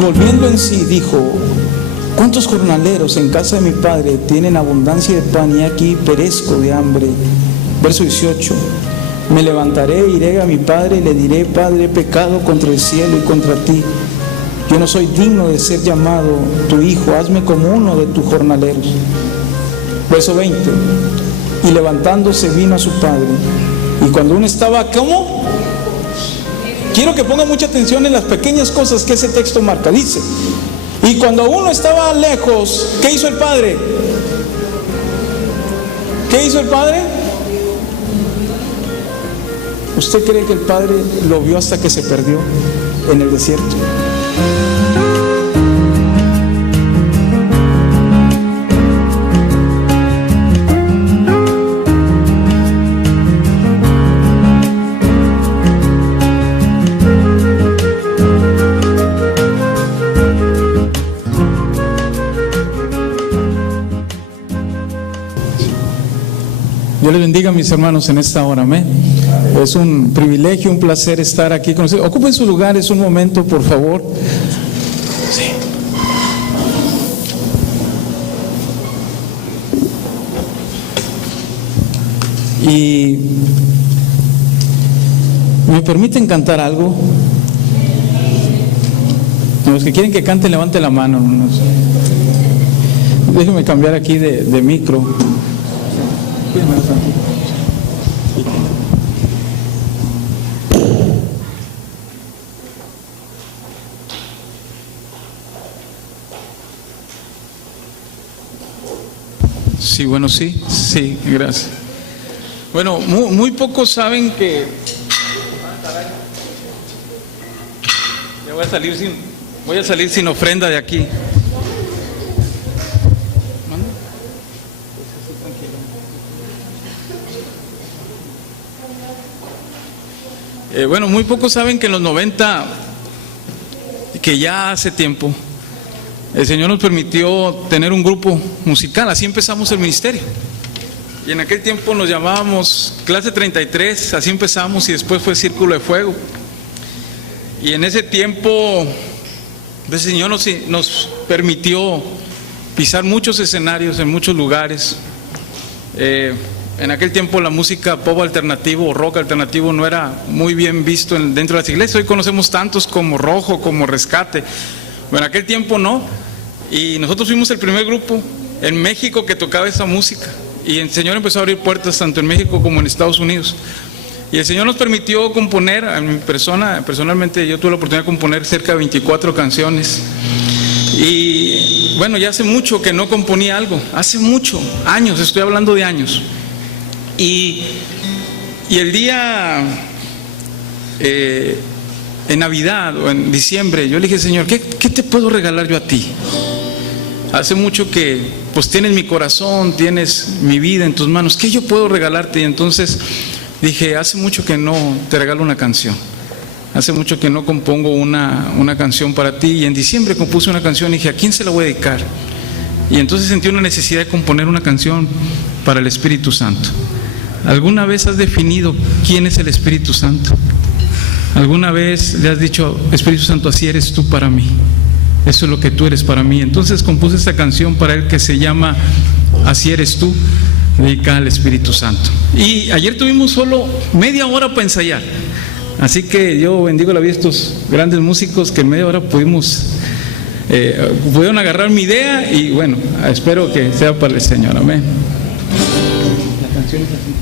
volviendo en sí dijo: ¿cuántos jornaleros en casa de mi padre tienen abundancia de pan y aquí perezco de hambre? Verso 18: me levantaré, iré a mi padre y le diré: Padre, he pecado contra el cielo y contra ti. Yo no soy digno de ser llamado tu hijo, hazme como uno de tus jornaleros. Verso 20: y levantándose vino a su padre. Y cuando uno estaba, ¿cómo? Quiero que ponga mucha atención en las pequeñas cosas que ese texto marca. Dice: y cuando uno estaba lejos, ¿qué hizo el padre? ¿Qué hizo el padre? ¿Usted cree que el padre lo vio hasta que se perdió en el desierto? Dios les bendiga, mis hermanos, en esta hora, amén. Es un privilegio, un placer estar aquí con ustedes. Ocupen sus lugares un momento, por favor. Sí. Y ¿me permiten cantar algo? Los que quieren que cante, levanten la mano. Déjenme cambiar aquí de micro. Sí, bueno, sí, gracias. Bueno, muy pocos saben que ya voy a salir sin ofrenda de aquí. Bueno, muy pocos saben que en los 90, que ya hace tiempo, el Señor nos permitió tener un grupo musical. Así empezamos el ministerio. Y en aquel tiempo nos llamábamos Clase 33, así empezamos, y después fue Círculo de Fuego. Y en ese tiempo el Señor nos permitió pisar muchos escenarios en muchos lugares. En aquel tiempo la música pop alternativo o rock alternativo no era muy bien visto dentro de las iglesias. Hoy conocemos tantos como Rojo, como Rescate. Bueno, en aquel tiempo no. Y nosotros fuimos el primer grupo en México que tocaba esa música. Y el Señor empezó a abrir puertas tanto en México como en Estados Unidos. Y el Señor nos permitió componer, a mi personalmente yo tuve la oportunidad de componer cerca de 24 canciones. Y bueno, ya hace mucho que no componía algo. Hace mucho, años, estoy hablando de años. Y el día en Navidad o en diciembre, yo le dije: Señor, ¿qué te puedo regalar yo a ti? Hace mucho que pues tienes mi corazón, tienes mi vida en tus manos, ¿qué yo puedo regalarte? Y entonces dije: hace mucho que no te regalo una canción, hace mucho que no compongo una canción para ti. Y en diciembre compuse una canción y dije: ¿a quién se la voy a dedicar? Y entonces sentí una necesidad de componer una canción para el Espíritu Santo. ¿Alguna vez has definido quién es el Espíritu Santo? ¿Alguna vez le has dicho: Espíritu Santo, así eres tú para mí? Eso es lo que tú eres para mí. Entonces compuse esta canción para él que se llama Así eres tú, dedicada al Espíritu Santo. Y ayer tuvimos solo media hora para ensayar. Así que yo bendigo la vida de estos grandes músicos que en media hora pudieron agarrar mi idea, y bueno, espero que sea para el Señor. Amén. La canción es así.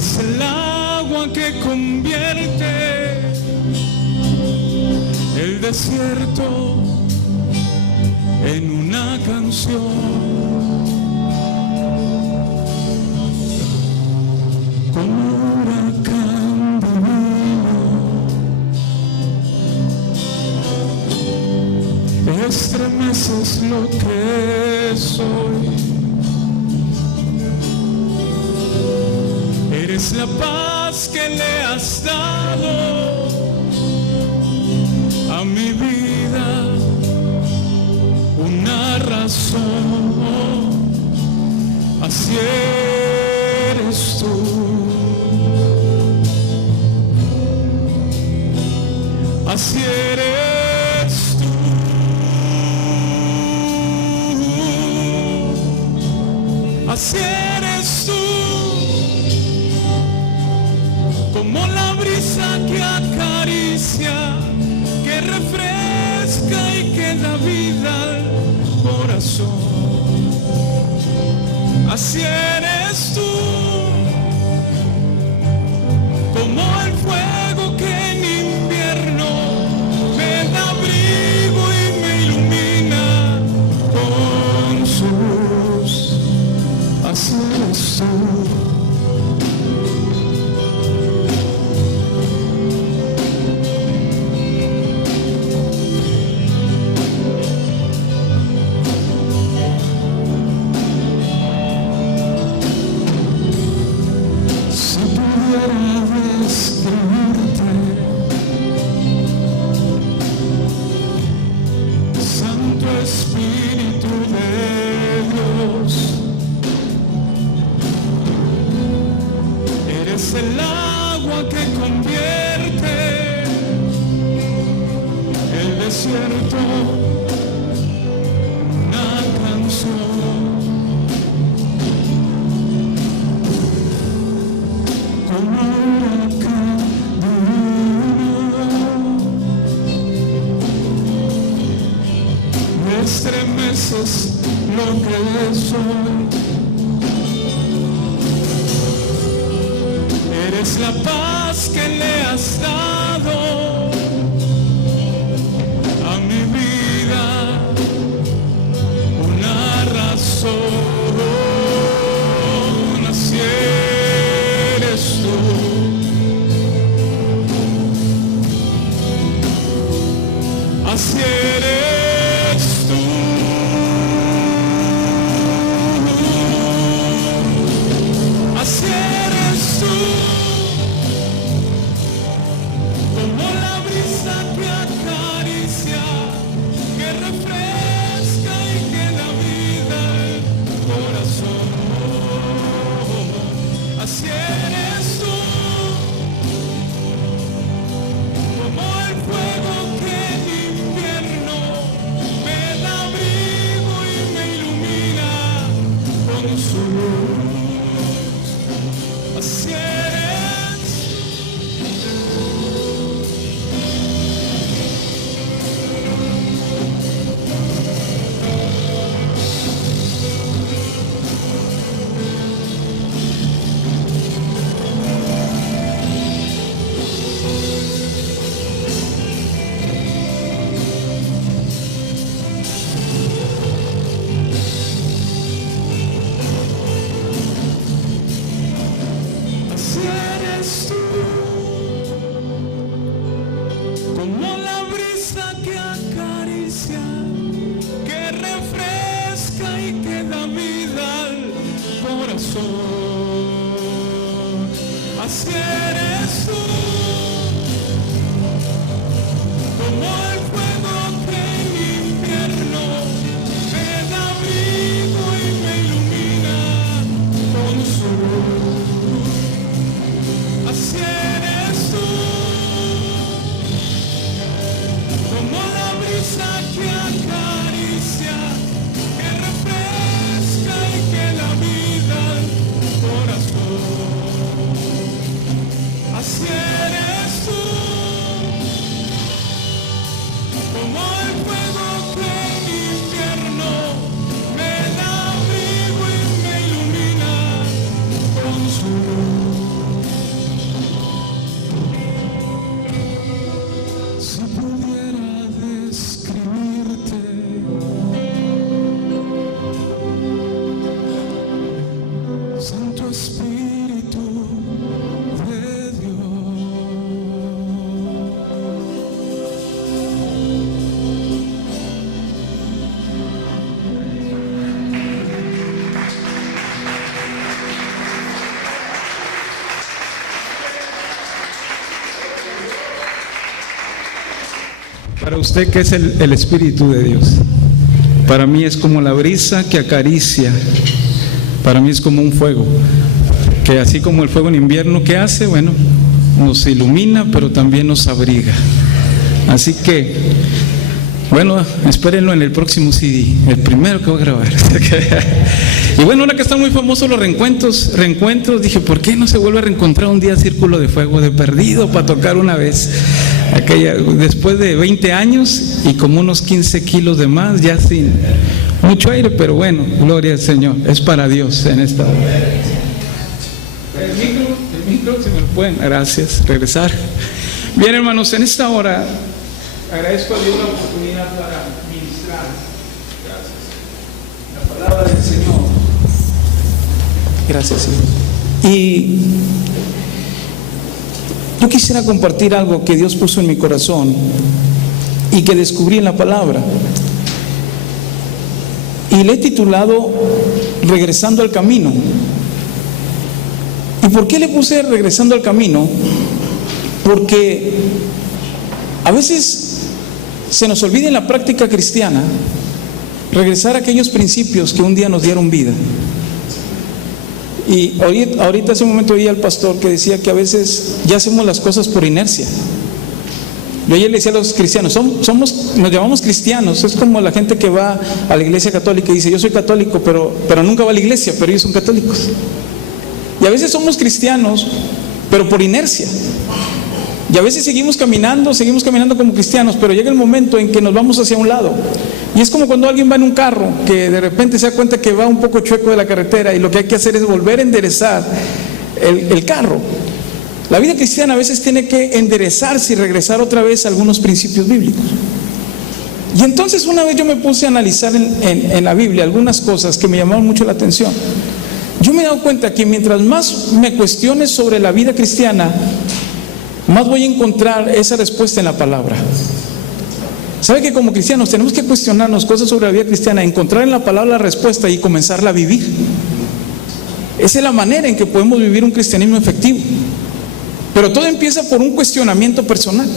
Eres el agua que convierte el desierto en una canción. Como huracán divino, estremeces lo que soy. Eres la paz que le has dado a mi vida, una razón. Así eres tú. Así eres tú, así eres tú, como la brisa que acaricia, que refresca y que da vida al corazón. Así eres tú, como el fuego que en invierno me da abrigo y me ilumina con su luz. Así eres tú. El agua que convierte el desierto en una canción. Como huracán divino, me estremeces lo que soy. Eres la paz que le has dado a mi vida, una razón. Así eres tú. Así eres tú. Así eres tú. Así eres tú, como el fuego que en invierno me da abrigo y me ilumina con su luz. Así eres. Como la brisa que acaricia, que refresca y que da vida al corazón. Así eres tú, como el fuego que en invierno me da abrigo y me ilumina con su luz. Así eres tú, como la brisa que acaricia, que refresca y que da vida al corazón. Para usted, ¿qué es el Espíritu de Dios? Para mí es como la brisa que acaricia. Para mí es como un fuego, que así como el fuego en invierno, ¿qué hace? Bueno, nos ilumina, pero también nos abriga. Así que, bueno, espérenlo en el próximo CD, el primero que voy a grabar. Y bueno, ahora que están muy famosos los reencuentros, dije, ¿por qué no se vuelve a reencontrar un día Círculo de Fuego de perdido para tocar una vez? Después de 20 años y como unos 15 kilos de más, ya sin mucho aire, pero bueno, gloria al Señor, es para Dios en esta hora. El micro, si me lo pueden, gracias, regresar. Bien, hermanos, en esta hora agradezco a Dios la oportunidad para ministrar. Gracias. La palabra del Señor. Gracias, Señor. Y yo quisiera compartir algo que Dios puso en mi corazón y que descubrí en la palabra. Y le he titulado Regresando al Camino. ¿Y por qué le puse Regresando al Camino? Porque a veces se nos olvida en la práctica cristiana regresar a aquellos principios que un día nos dieron vida. Y ahorita hace un momento oí al pastor que decía que a veces ya hacemos las cosas por inercia. Yo ayer le decía a los cristianos, nos llamamos cristianos, es como la gente que va a la iglesia católica y dice, yo soy católico, pero nunca va a la iglesia, pero ellos son católicos. Y a veces somos cristianos, pero por inercia. Y a veces seguimos caminando como cristianos, pero llega el momento en que nos vamos hacia un lado. Y es como cuando alguien va en un carro, que de repente se da cuenta que va un poco chueco de la carretera y lo que hay que hacer es volver a enderezar el carro. La vida cristiana a veces tiene que enderezarse y regresar otra vez a algunos principios bíblicos. Y entonces una vez yo me puse a analizar en la Biblia algunas cosas que me llamaron mucho la atención. Yo me he dado cuenta que mientras más me cuestione sobre la vida cristiana, más voy a encontrar esa respuesta en la palabra. ¿Sabe que como cristianos tenemos que cuestionarnos cosas sobre la vida cristiana, encontrar en la palabra la respuesta y comenzarla a vivir? Esa es la manera en que podemos vivir un cristianismo efectivo. Pero todo empieza por un cuestionamiento personal.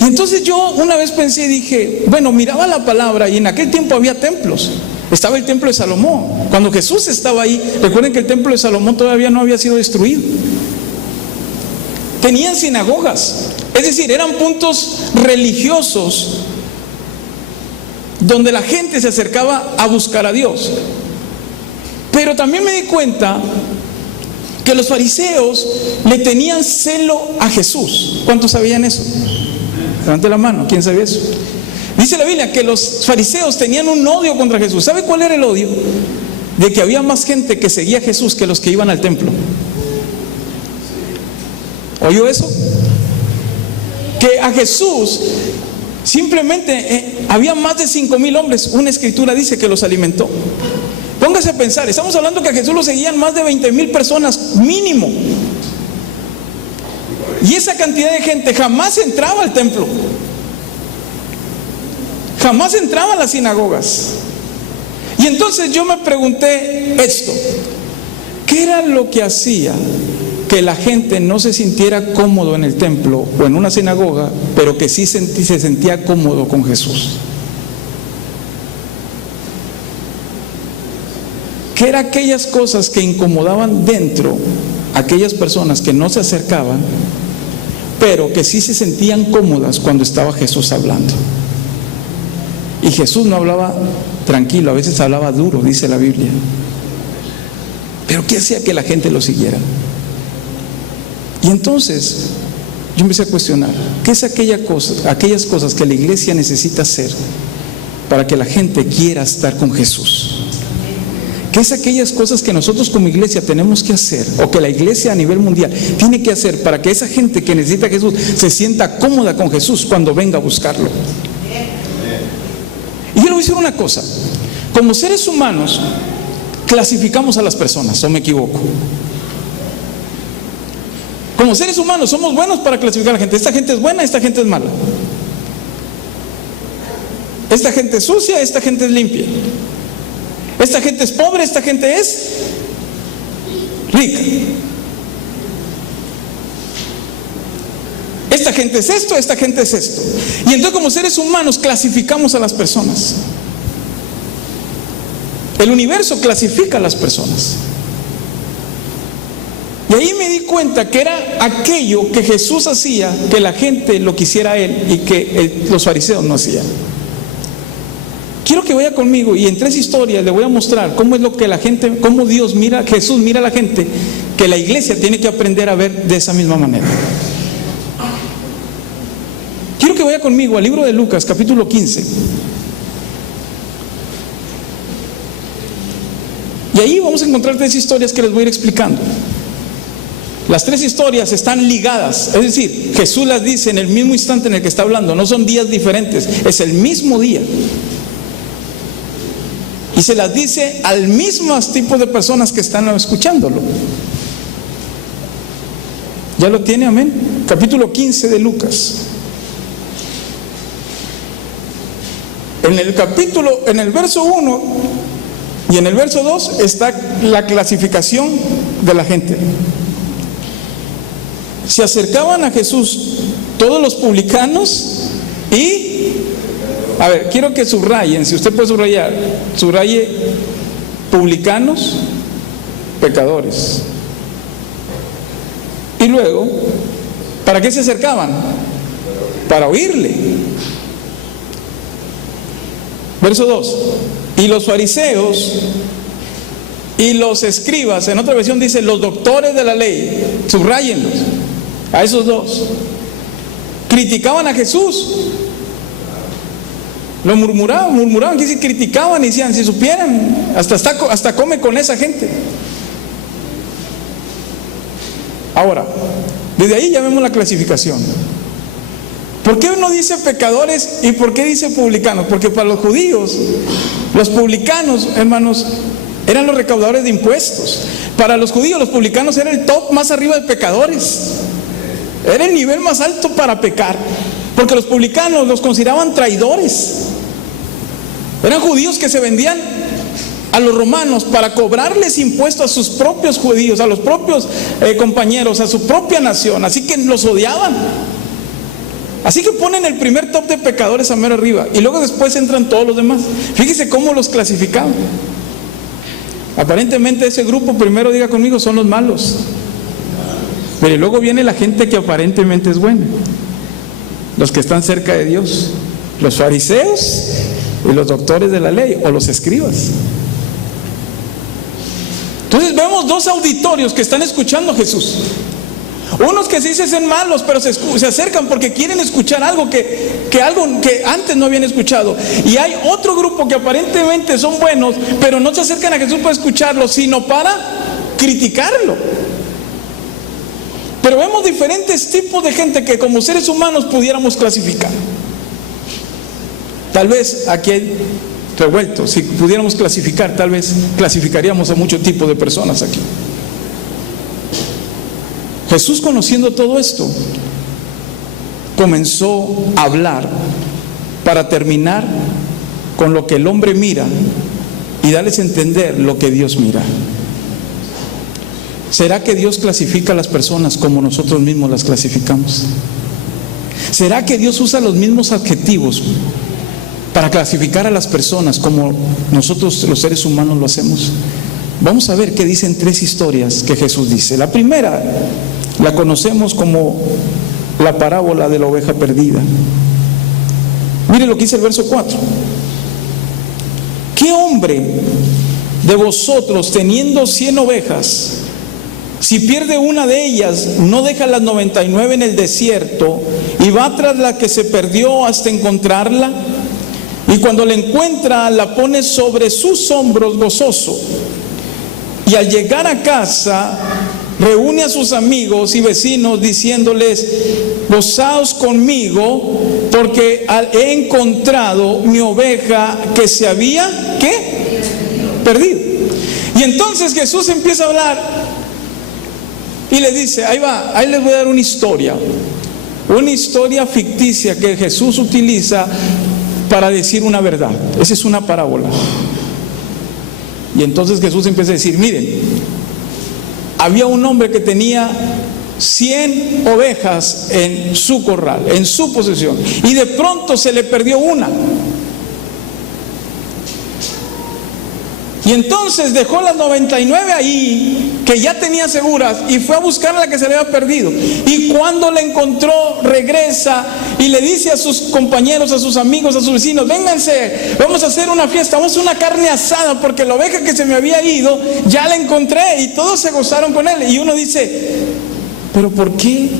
Y entonces yo una vez pensé y dije, bueno, miraba la palabra y en aquel tiempo había templos. Estaba el templo de Salomón. Cuando Jesús estaba ahí, recuerden que el templo de Salomón todavía no había sido destruido. Tenían sinagogas, es decir, eran puntos religiosos donde la gente se acercaba a buscar a Dios. Pero también me di cuenta que los fariseos le tenían celo a Jesús. ¿Cuántos sabían eso? Levante la mano, ¿quién sabía eso? Dice la Biblia que los fariseos tenían un odio contra Jesús. ¿Sabe cuál era el odio? De que había más gente que seguía a Jesús que los que iban al templo. ¿Oyó eso? Que a Jesús simplemente había más de 5,000 hombres. Una escritura dice que los alimentó. Póngase a pensar, estamos hablando que a Jesús lo seguían más de 20,000 personas mínimo. Y esa cantidad de gente jamás entraba al templo. Jamás entraba a las sinagogas. Y entonces yo me pregunté esto: ¿qué era lo que hacía que la gente no se sintiera cómodo en el templo o en una sinagoga, pero que sí se sentía cómodo con Jesús? ¿Qué eran aquellas cosas que incomodaban dentro a aquellas personas que no se acercaban, pero que sí se sentían cómodas cuando estaba Jesús hablando? Y Jesús no hablaba tranquilo, a veces hablaba duro, dice la Biblia. Pero ¿qué hacía que la gente lo siguiera? Y entonces yo empecé a cuestionar, ¿qué es aquellas cosas que la iglesia necesita hacer para que la gente quiera estar con Jesús? ¿Qué es aquellas cosas que nosotros como iglesia tenemos que hacer, o que la iglesia a nivel mundial tiene que hacer para que esa gente que necesita a Jesús se sienta cómoda con Jesús cuando venga a buscarlo? Y yo le voy a decir una cosa: como seres humanos clasificamos a las personas, ¿o me equivoco? Como seres humanos somos buenos para clasificar a la gente. Esta gente es buena, esta gente es mala. Esta gente es sucia, esta gente es limpia. Esta gente es pobre, esta gente es rica. esta gente es esto, esta gente es esto. Y entonces como seres humanos clasificamos a las personas. El universo clasifica a las personas. Y ahí me di cuenta que era aquello que Jesús hacía, que la gente lo quisiera a Él y que los fariseos no hacían. Quiero que vaya conmigo y en 3 historias le voy a mostrar cómo es lo que la gente, cómo Dios mira, Jesús mira a la gente, que la iglesia tiene que aprender a ver de esa misma manera. Quiero que vaya conmigo al libro de Lucas, capítulo 15. Y ahí vamos a encontrar 3 historias que les voy a ir explicando. Las 3 historias están ligadas, es decir, Jesús las dice en el mismo instante en el que está hablando, no son días diferentes, es el mismo día. Y se las dice al mismo tipo de personas que están escuchándolo. ¿Ya lo tiene? Amén. Capítulo 15 de Lucas. En el verso 1 y en el verso 2 está la clasificación de la gente. Se acercaban a Jesús todos los publicanos y, a ver, quiero que subrayen, si usted puede subrayar, subraye publicanos, pecadores. Y luego, ¿para qué se acercaban? Para oírle. Verso 2. Y los fariseos y los escribas, en otra versión dice los doctores de la ley, subrayenlos, a esos 2, criticaban a Jesús. Lo murmuraban, que si criticaban y decían, si supieran, hasta come con esa gente. Ahora, desde ahí ya vemos la clasificación. ¿Por qué uno dice pecadores y por qué dice publicanos? Porque para los judíos, los publicanos, hermanos, eran los recaudadores de impuestos. Para los judíos, los publicanos eran el top más arriba de pecadores. Era el nivel más alto para pecar. Porque los publicanos los consideraban traidores. Eran judíos que se vendían a los romanos para cobrarles impuestos a sus propios judíos, a los propios compañeros, a su propia nación. Así que los odiaban. Así que ponen el primer top de pecadores a mero arriba y luego después entran todos los demás. Fíjese cómo los clasificaban. Aparentemente ese grupo, primero diga conmigo, son los malos. Pero luego viene la gente que aparentemente es buena, los que están cerca de Dios, los fariseos y los doctores de la ley o los escribas. Entonces vemos 2 auditorios que están escuchando a Jesús. Unos que sí se hacen malos, pero se acercan porque quieren escuchar algo que antes no habían escuchado. Y hay otro grupo que aparentemente son buenos, pero no se acercan a Jesús para escucharlo, sino para criticarlo. Pero vemos diferentes tipos de gente que como seres humanos pudiéramos clasificar. Tal vez aquí hay revuelto, si pudiéramos clasificar, tal vez clasificaríamos a muchos tipos de personas aquí. Jesús, conociendo todo esto, comenzó a hablar para terminar con lo que el hombre mira y darles a entender lo que Dios mira. ¿Será que Dios clasifica a las personas como nosotros mismos las clasificamos? ¿Será que Dios usa los mismos adjetivos para clasificar a las personas como nosotros los seres humanos lo hacemos? Vamos a ver qué dicen 3 historias que Jesús dice. La primera la conocemos como la parábola de la oveja perdida. Mire lo que dice el verso 4. ¿Qué hombre de vosotros, teniendo 100 ovejas, si pierde una de ellas, no deja las 99 en el desierto y va tras la que se perdió hasta encontrarla? Y cuando la encuentra, la pone sobre sus hombros gozoso. Y al llegar a casa, reúne a sus amigos y vecinos diciéndoles: gozaos conmigo, porque he encontrado mi oveja que se había, ¿qué? Perdido. Y entonces Jesús empieza a hablar y le dice, ahí les voy a dar una historia ficticia que Jesús utiliza para decir una verdad. Esa es una parábola. Y entonces Jesús empieza a decir, miren, había un hombre que tenía 100 ovejas en su corral, en su posesión, y de pronto se le perdió una. Y entonces dejó las 99 ahí, que ya tenía seguras, y fue a buscar la que se le había perdido. Y cuando la encontró, regresa y le dice a sus compañeros, a sus amigos, a sus vecinos: vénganse, vamos a hacer una fiesta, vamos a hacer una carne asada, porque la oveja que se me había ido, ya la encontré. Y todos se gozaron con él. Y uno dice: ¿pero por qué?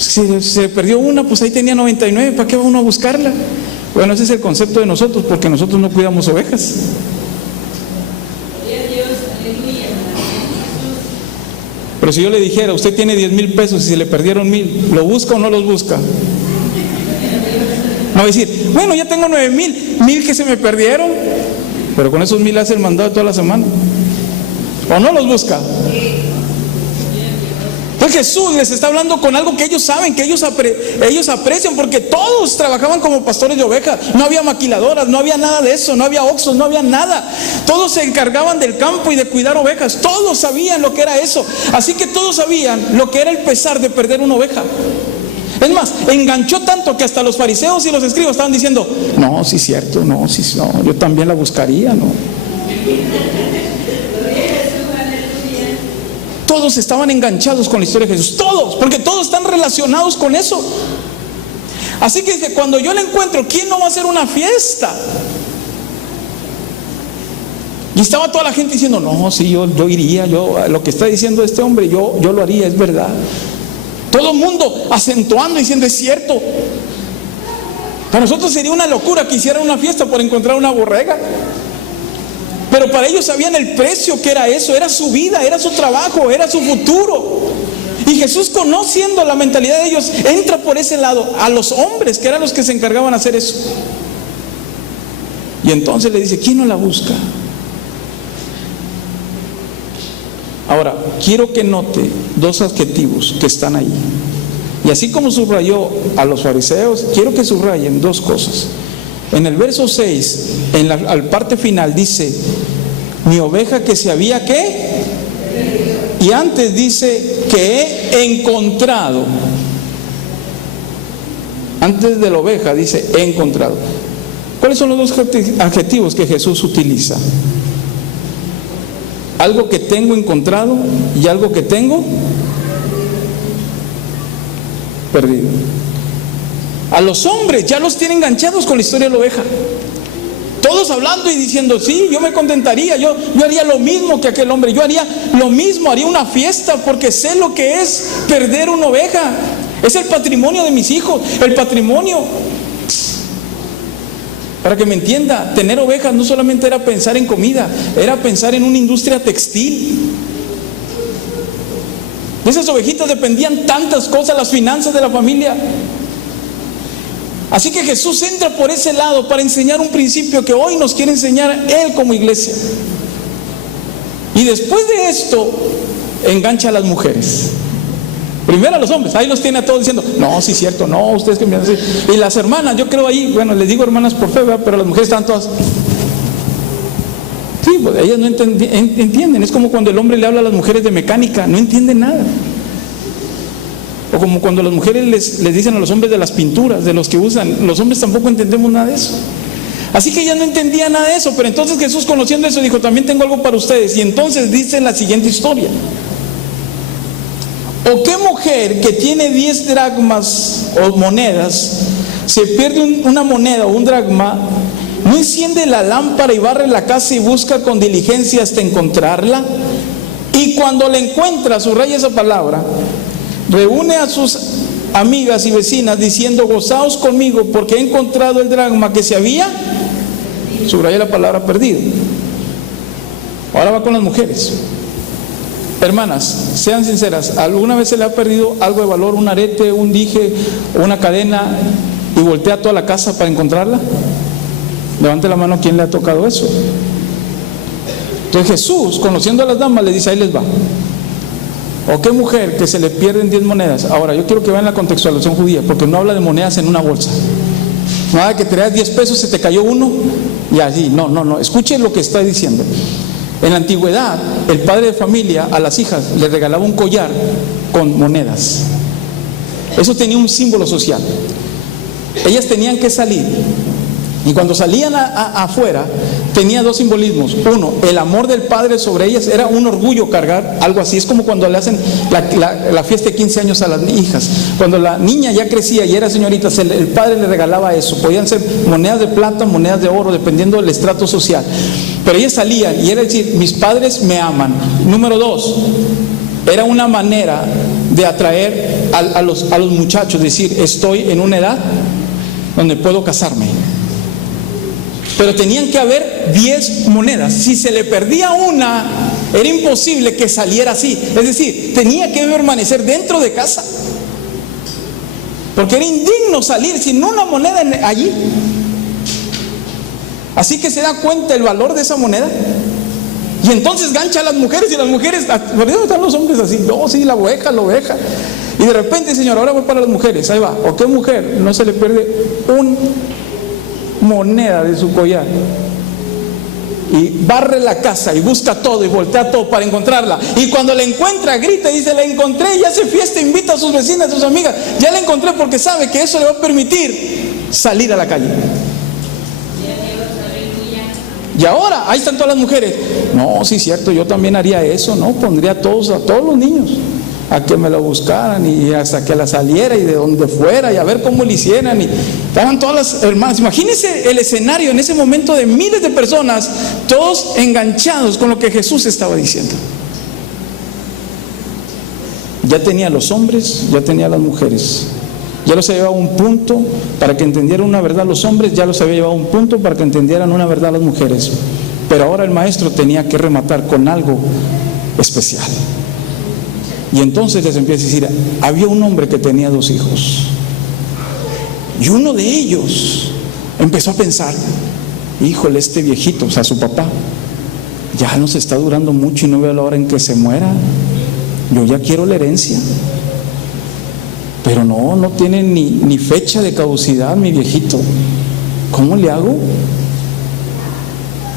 Si se perdió una, pues ahí tenía 99, ¿para qué va uno a buscarla? Bueno, ese es el concepto de nosotros, porque nosotros no cuidamos ovejas. Pero si yo le dijera: usted tiene 10,000 pesos y se le perdieron 1,000, ¿lo busca o no los busca? No va a decir: bueno, ya tengo 9,000, 1,000 que se me perdieron, pero con esos 1,000 hace el mandado toda la semana. ¿O no los busca? Pues Jesús les está hablando con algo que ellos saben, que ellos aprecian, porque todos trabajaban como pastores de ovejas. No había maquiladoras, no había nada de eso, no había oxos, no había nada. Todos se encargaban del campo y de cuidar ovejas. Todos sabían lo que era eso. Así que todos sabían lo que era el pesar de perder una oveja. Es más, enganchó tanto que hasta los fariseos y los escribas estaban diciendo: no, sí es cierto, no, sí, no, yo también la buscaría, no. Todos estaban enganchados con la historia de Jesús, todos, porque todos están relacionados con eso. Así que cuando yo la encuentro, ¿quién no va a hacer una fiesta? Y estaba toda la gente diciendo: no, sí, yo iría, lo que está diciendo este hombre, yo lo haría, es verdad. Todo el mundo acentuando, diciendo: es cierto. Para nosotros sería una locura que hicieran una fiesta por encontrar una borrega. Pero para ellos sabían el precio que era eso, era su vida, era su trabajo, era su futuro. Y Jesús, conociendo la mentalidad de ellos, entra por ese lado a los hombres, que eran los que se encargaban de hacer eso. Y entonces le dice: ¿quién no la busca? Ahora, quiero que note dos adjetivos que están ahí. Y así como subrayó a los fariseos, quiero que subrayen dos cosas. En el verso 6, al parte final, dice: mi oveja que se había ¿qué? Y antes dice: que he encontrado. Antes de la oveja dice: he encontrado. ¿Cuáles son los dos adjetivos que Jesús utiliza? Algo que tengo encontrado y algo que tengo perdido. A los hombres ya los tiene enganchados con la historia de la oveja. Todos hablando y diciendo: sí, yo me contentaría, yo haría lo mismo que aquel hombre, yo haría lo mismo, haría una fiesta, porque sé lo que es perder una oveja. Es el patrimonio de mis hijos, el patrimonio. Para que me entienda, tener ovejas no solamente era pensar en comida, era pensar en una industria textil. De esas ovejitas dependían tantas cosas, las finanzas de la familia. Así que Jesús entra por ese lado para enseñar un principio que hoy nos quiere enseñar Él como iglesia. Y después de esto, engancha a las mujeres. Primero a los hombres, ahí los tiene a todos diciendo: no, sí es cierto, no, ustedes que me hacen. Y las hermanas, yo creo ahí, bueno, les digo hermanas por fe, ¿verdad? Pero las mujeres están todas. Sí, pues ellas no entienden. Es como cuando el hombre le habla a las mujeres de mecánica, no entienden nada. O como cuando las mujeres les dicen a los hombres de las pinturas, de los que usan, los hombres tampoco entendemos nada de eso. Así que ella no entendía nada de eso, pero entonces Jesús, conociendo eso, dijo: también tengo algo para ustedes. Y entonces dice la siguiente historia: ¿o qué mujer que tiene 10 dracmas o monedas, se pierde una moneda o un dracma, no enciende la lámpara y barre la casa y busca con diligencia hasta encontrarla? Y cuando la encuentra, subraya esa palabra, reúne a sus amigas y vecinas diciendo: gozaos conmigo porque he encontrado el dracma que se había, subraya la palabra, perdido. Ahora va con las mujeres. Hermanas, sean sinceras, ¿alguna vez se le ha perdido algo de valor, un arete, un dije, una cadena, y voltea toda la casa para encontrarla? Levante la mano, ¿quién le ha tocado eso? Entonces Jesús, conociendo a las damas, le dice: ahí les va. ¿O qué mujer que se le pierden 10 monedas? Ahora, yo quiero que vean la contextualización judía, porque no habla de monedas en una bolsa. Nada que te das 10 pesos, se te cayó uno y así. No. Escuchen lo que está diciendo. En la antigüedad, el padre de familia a las hijas les regalaba un collar con monedas. Eso tenía un símbolo social. Ellas tenían que salir, y cuando salían afuera, tenía dos simbolismos. Uno, el amor del padre sobre ellas, era un orgullo cargar algo así. Es como cuando le hacen la fiesta de 15 años a las hijas. Cuando la niña ya crecía y era señorita, el padre le regalaba eso. Podían ser monedas de plata, monedas de oro, dependiendo del estrato social. Pero ellas salían y era decir, mis padres me aman. Número dos, era una manera de atraer a los muchachos, decir, estoy en una edad donde puedo casarme. Pero tenían que haber 10 monedas. Si se le perdía una, era imposible que saliera así. Es decir, tenía que permanecer dentro de casa, porque era indigno salir sin una moneda allí. Así que se da cuenta el valor de esa moneda. Y entonces gancha a las mujeres, y las mujeres, ¿por qué no están los hombres así? No, sí, la oveja. Y de repente, Señor, ahora voy para las mujeres. Ahí va. ¿O qué mujer no se le pierde una moneda de su collar? Y barre la casa y busca todo y voltea todo para encontrarla. Y cuando la encuentra, grita y dice, la encontré, y hace fiesta, invita a sus vecinas, a sus amigas. Ya la encontré, porque sabe que eso le va a permitir salir a la calle. Y ahora, ahí están todas las mujeres. No, sí, cierto, yo también haría eso, ¿no? Pondría a todos los niños a que me lo buscaran, y hasta que la saliera y de donde fuera, y a ver cómo le hicieran. Y estaban todas las hermanas. Imagínense el escenario en ese momento de miles de personas, todos enganchados con lo que Jesús estaba diciendo. Ya tenía a los hombres, ya tenía a las mujeres. Ya los había llevado a un punto para que entendieran una verdad los hombres, ya los había llevado a un punto para que entendieran una verdad las mujeres. Pero ahora el maestro tenía que rematar con algo especial. Y entonces les empieza a decir, había un hombre que tenía 2 hijos. Y uno de ellos empezó a pensar, híjole, este viejito, o sea, su papá, ya nos está durando mucho y no veo la hora en que se muera. Yo ya quiero la herencia. Pero no tiene ni fecha de caducidad, mi viejito. ¿Cómo le hago?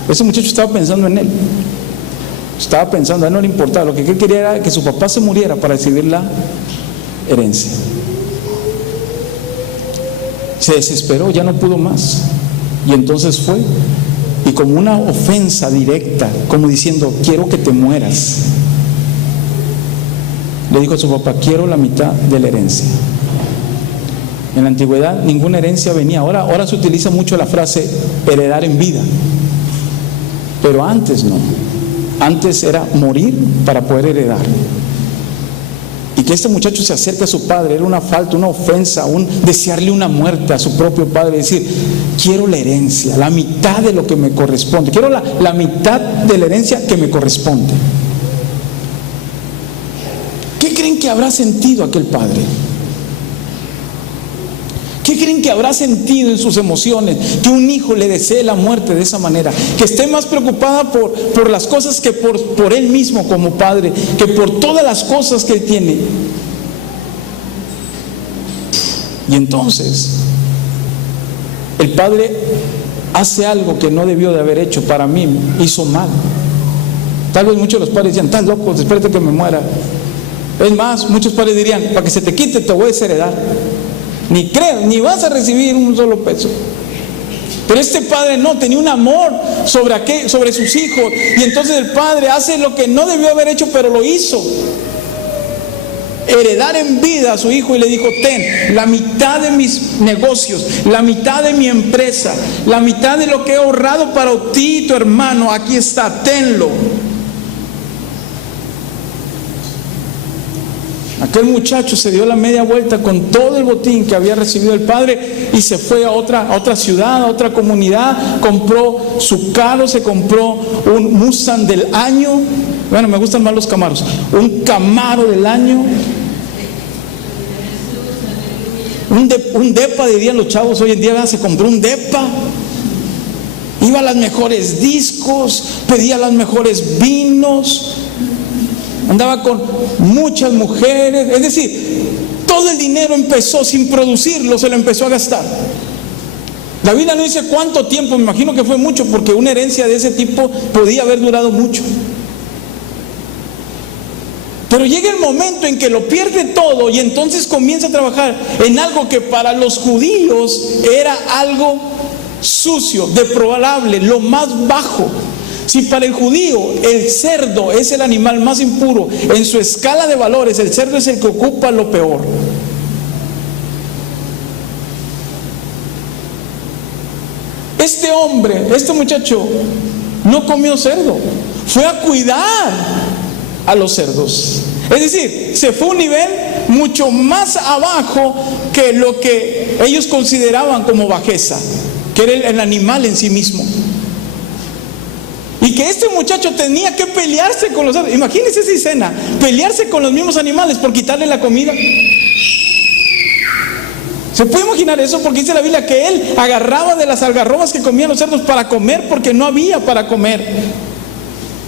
Ese muchacho estaba pensando en él. Estaba pensando, a él no le importaba. Lo que él quería era que su papá se muriera para recibir la herencia. Se desesperó, ya no pudo más. Y entonces fue, y como una ofensa directa, como diciendo, quiero que te mueras, le dijo a su papá, quiero la mitad de la herencia. En la antigüedad ninguna herencia venía. Ahora se utiliza mucho la frase heredar en vida, pero antes no. Antes era morir para poder heredar. Y que este muchacho se acerque a su padre era una falta, una ofensa, un desearle una muerte a su propio padre. Decir, quiero la herencia, la mitad de lo que me corresponde. Quiero la mitad de la herencia que me corresponde. ¿Qué creen que habrá sentido aquel padre? ¿Qué creen que habrá sentido en sus emociones que un hijo le desee la muerte de esa manera? Que esté más preocupada por las cosas que por él mismo como padre, que por todas las cosas que él tiene. Y entonces el padre hace algo que no debió de haber hecho. Para mí hizo mal. Tal vez muchos de los padres decían, estás loco, espérate que me muera. Es más, muchos padres dirían, para que se te quite te voy a desheredar. Ni creo, ni vas a recibir un solo peso. Pero este padre no, tenía un amor sobre sus hijos. Y entonces el padre hace lo que no debió haber hecho, pero lo hizo. Heredar en vida a su hijo, y le dijo, ten la mitad de mis negocios, la mitad de mi empresa, la mitad de lo que he ahorrado para ti y tu hermano, aquí está, tenlo. Aquel muchacho se dio la media vuelta con todo el botín que había recibido el padre y se fue a otra ciudad, a otra comunidad. Compró su carro, se compró un Mustang del año. Bueno, me gustan más los Camaros. Un Camaro del año. Un depa, dirían los chavos hoy en día. Se compró un depa. Iba a las mejores discos, pedía los mejores vinos. Andaba con muchas mujeres. Es decir, todo el dinero empezó sin producirlo, se lo empezó a gastar. La Biblia no dice cuánto tiempo, me imagino que fue mucho, porque una herencia de ese tipo podía haber durado mucho. Pero llega el momento en que lo pierde todo y entonces comienza a trabajar en algo que para los judíos era algo sucio, deplorable, lo más bajo. Si para el judío el cerdo es el animal más impuro, en su escala de valores el cerdo es el que ocupa lo peor. Este hombre, este muchacho, no comió cerdo, fue a cuidar a los cerdos. Es decir, se fue a un nivel mucho más abajo que lo que ellos consideraban como bajeza, que era el animal en sí mismo. Y que este muchacho tenía que pelearse con los cerdos. Imagínense esa escena, pelearse con los mismos animales por quitarle la comida. ¿Se puede imaginar eso? Porque dice la Biblia que él agarraba de las algarrobas que comían los cerdos para comer, porque no había para comer.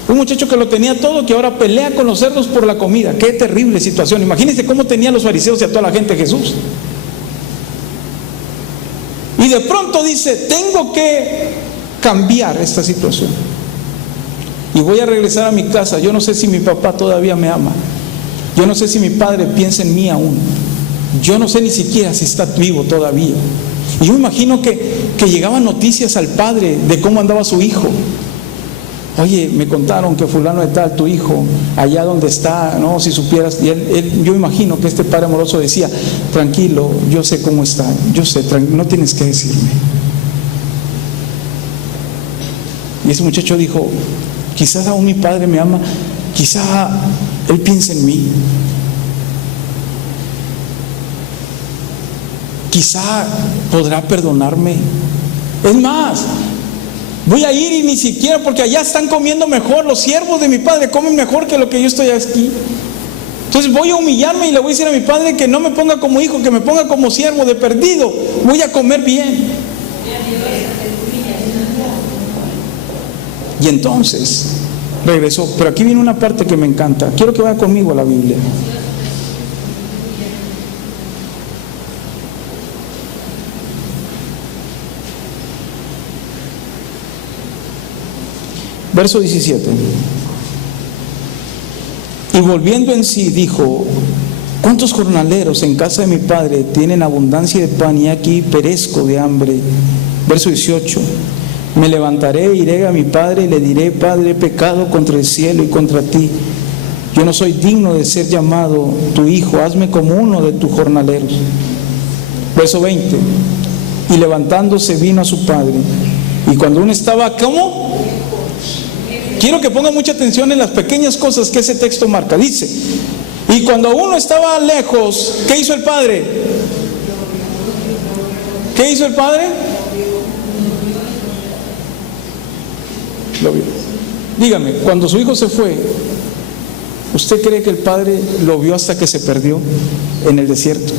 Un muchacho que lo tenía todo, que ahora pelea con los cerdos por la comida. Qué terrible situación. Imagínense cómo tenían los fariseos y a toda la gente Jesús. Y de pronto dice, tengo que cambiar esta situación. Y voy a regresar a mi casa. Yo no sé si mi papá todavía me ama. Yo no sé si mi padre piensa en mí aún. Yo no sé ni siquiera si está vivo todavía. Y yo me imagino que llegaban noticias al padre de cómo andaba su hijo. Oye, me contaron que fulano de tal, tu hijo, allá donde está, no, si supieras. Y yo imagino que este padre amoroso decía, tranquilo, yo sé cómo está, yo sé, no tienes que decirme. Y ese muchacho dijo, quizás aún mi padre me ama, quizás él piensa en mí. Quizá podrá perdonarme. Es más, voy a ir y ni siquiera, porque allá están comiendo mejor, los siervos de mi padre comen mejor que lo que yo estoy aquí. Entonces voy a humillarme y le voy a decir a mi padre que no me ponga como hijo, que me ponga como siervo de perdido. Voy a comer bien. Y entonces regresó. Pero aquí viene una parte que me encanta. Quiero que vaya conmigo a la Biblia. Verso 17. Y volviendo en sí dijo, ¿cuántos jornaleros en casa de mi padre tienen abundancia de pan y aquí perezco de hambre? Verso 18. Me levantaré, iré a mi padre y le diré, Padre, he pecado contra el cielo y contra ti. Yo no soy digno de ser llamado tu hijo, hazme como uno de tus jornaleros. Verso 20. Y levantándose vino a su padre. Y cuando uno estaba, ¿cómo? Quiero que ponga mucha atención en las pequeñas cosas que ese texto marca. Dice, y cuando uno estaba lejos, ¿qué hizo el padre? ¿Qué hizo el padre? Lo vio. Dígame, cuando su hijo se fue, ¿usted cree que el padre lo vio hasta que se perdió en el desierto?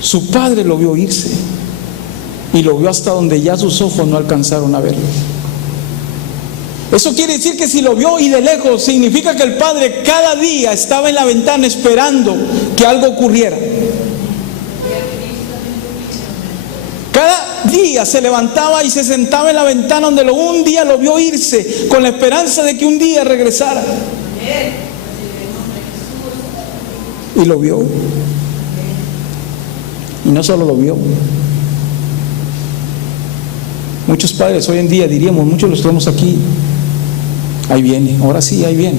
Su padre lo vio irse. Y lo vio hasta donde ya sus ojos no alcanzaron a verlo. Eso quiere decir que si lo vio y de lejos, significa que el padre cada día estaba en la ventana esperando que algo ocurriera. Cada día se levantaba y se sentaba en la ventana donde un día lo vio irse, con la esperanza de que un día regresara. Y lo vio. Y no solo lo vio. Muchos padres hoy en día diríamos, muchos los tenemos aquí, ahí viene, ahora sí, ahí viene.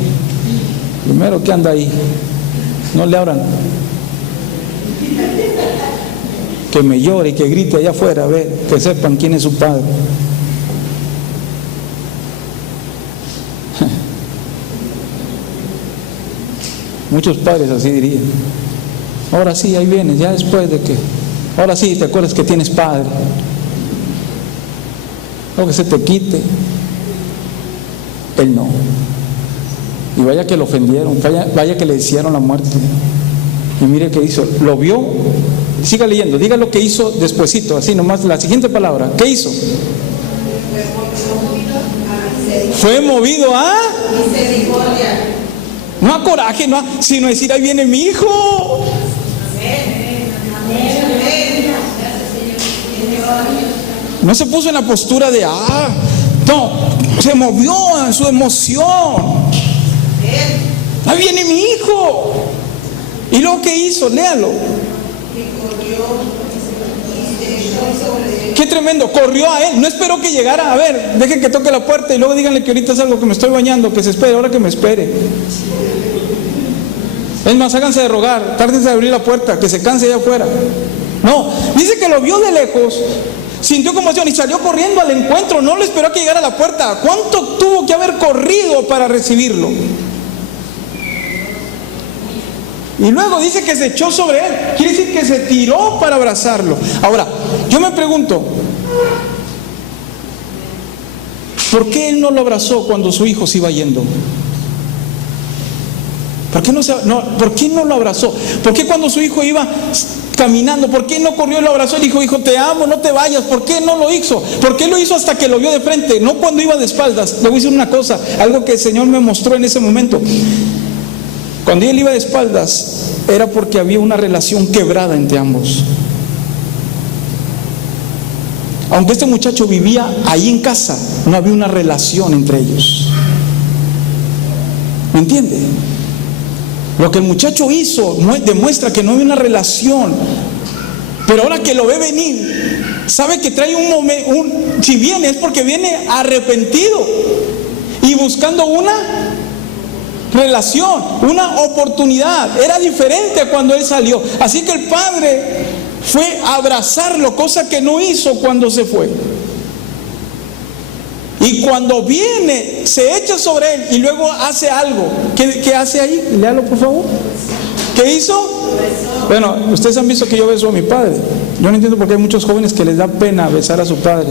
Primero que anda ahí, no le abran. Que me llore y que grite allá afuera, a ver, que sepan quién es su padre. Muchos padres así dirían. Ahora sí, ahí viene, ya después de que, ahora sí te acuerdas que tienes padre. O que se te quite. Él no. Y vaya que lo ofendieron, vaya que le hicieron la muerte. Y mire qué hizo, lo vio. Siga leyendo, diga lo que hizo despuesito, así nomás la siguiente palabra. ¿Qué hizo? Fue movido a misericordia. No a coraje, no, sino a decir, ahí viene mi hijo. No se puso en la postura de, no, se movió en su emoción. Ahí viene mi hijo. ¿Y luego qué hizo? Léalo. Qué tremendo, corrió a él, no esperó que llegara. A ver, dejen que toque la puerta y luego díganle que ahorita salgo, que me estoy bañando, que se espere, ahora que me espere. Es más, háganse de rogar, tárdense de abrir la puerta, que se canse allá afuera. No, dice que lo vio de lejos, sintió conmoción y salió corriendo al encuentro, no le esperó a que llegara a la puerta. ¿Cuánto tuvo que haber corrido para recibirlo? Y luego dice que se echó sobre él, quiere decir que se tiró para abrazarlo. Ahora, yo me pregunto, ¿por qué él no lo abrazó cuando su hijo se iba yendo? ¿Por qué no lo abrazó? ¿Por qué cuando su hijo iba caminando, por qué no corrió y lo abrazó y dijo, hijo, te amo, no te vayas? ¿Por qué no lo hizo? ¿Por qué lo hizo hasta que lo vio de frente? No cuando iba de espaldas. Le voy a decir una cosa, algo que el Señor me mostró en ese momento. Cuando él iba de espaldas, era porque había una relación quebrada entre ambos. Aunque este muchacho vivía ahí en casa, no había una relación entre ellos. ¿Me entiende? Lo que el muchacho hizo demuestra que no había una relación. Pero ahora que lo ve venir, sabe que trae si viene es porque viene arrepentido y buscando una relación, una oportunidad. Era diferente a cuando él salió. Así que el padre fue a abrazarlo, cosa que no hizo cuando se fue. Y cuando viene, se echa sobre él y luego hace algo. ¿Qué hace ahí? Léalo, por favor. ¿Qué hizo? Bueno, ustedes han visto que yo beso a mi padre. Yo no entiendo por qué hay muchos jóvenes que les da pena besar a su padre.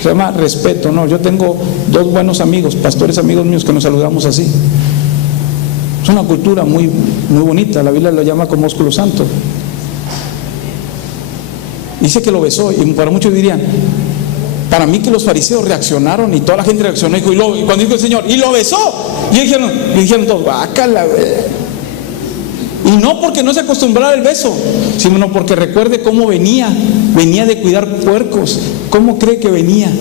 Se llama respeto, ¿no? Yo tengo 2 buenos amigos, pastores amigos míos, que nos saludamos así. Es una cultura muy, muy bonita. La Biblia lo llama con músculo santo. Dice que lo besó, y para muchos dirían, para mí que los fariseos reaccionaron y toda la gente reaccionó, y cuando dijo el Señor, y lo besó, y dijeron todos, bácala, y no porque no se acostumbrara al beso, sino porque recuerde cómo venía de cuidar puercos. ¿Cómo cree que venía?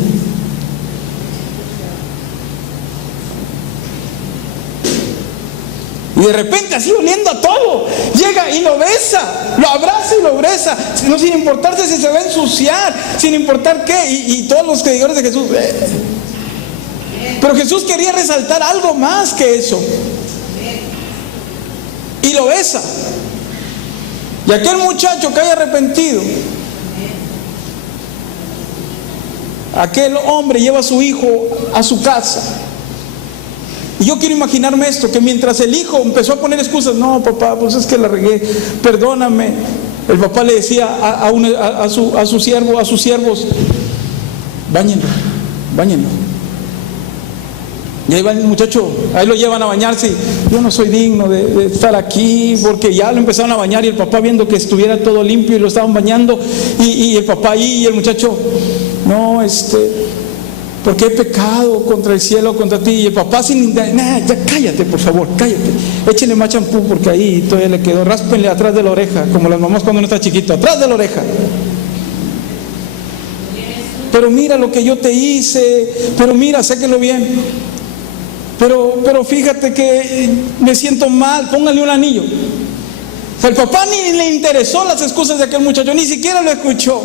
Y de repente, así oliendo a todo, llega y lo besa, lo abraza y lo besa, no, sin importarse si se va a ensuciar, sin importar qué, y todos los seguidores de Jesús. Pero Jesús quería resaltar algo más que eso. Y lo besa. Y aquel muchacho que haya arrepentido, aquel hombre lleva a su hijo a su casa. Y yo quiero imaginarme esto, que mientras el hijo empezó a poner excusas, no papá, pues es que la regué, perdóname, el papá le decía a sus siervos, báñenlo. Y ahí va el muchacho, ahí lo llevan a bañarse. Yo no soy digno de estar aquí, porque ya lo empezaron a bañar y el papá, viendo que estuviera todo limpio y lo estaban bañando, y el papá ahí, y el muchacho, no, porque he pecado contra el cielo, contra ti. Y el papá, ya cállate, por favor, cállate, échenle más champú porque ahí todavía le quedó, ráspenle atrás de la oreja, como las mamás cuando uno está chiquito, atrás de la oreja. Pero mira lo que yo te hice, pero mira, sáquenlo bien. Pero fíjate que me siento mal, póngale un anillo. O sea, el papá ni le interesó las excusas de aquel muchacho, ni siquiera lo escuchó.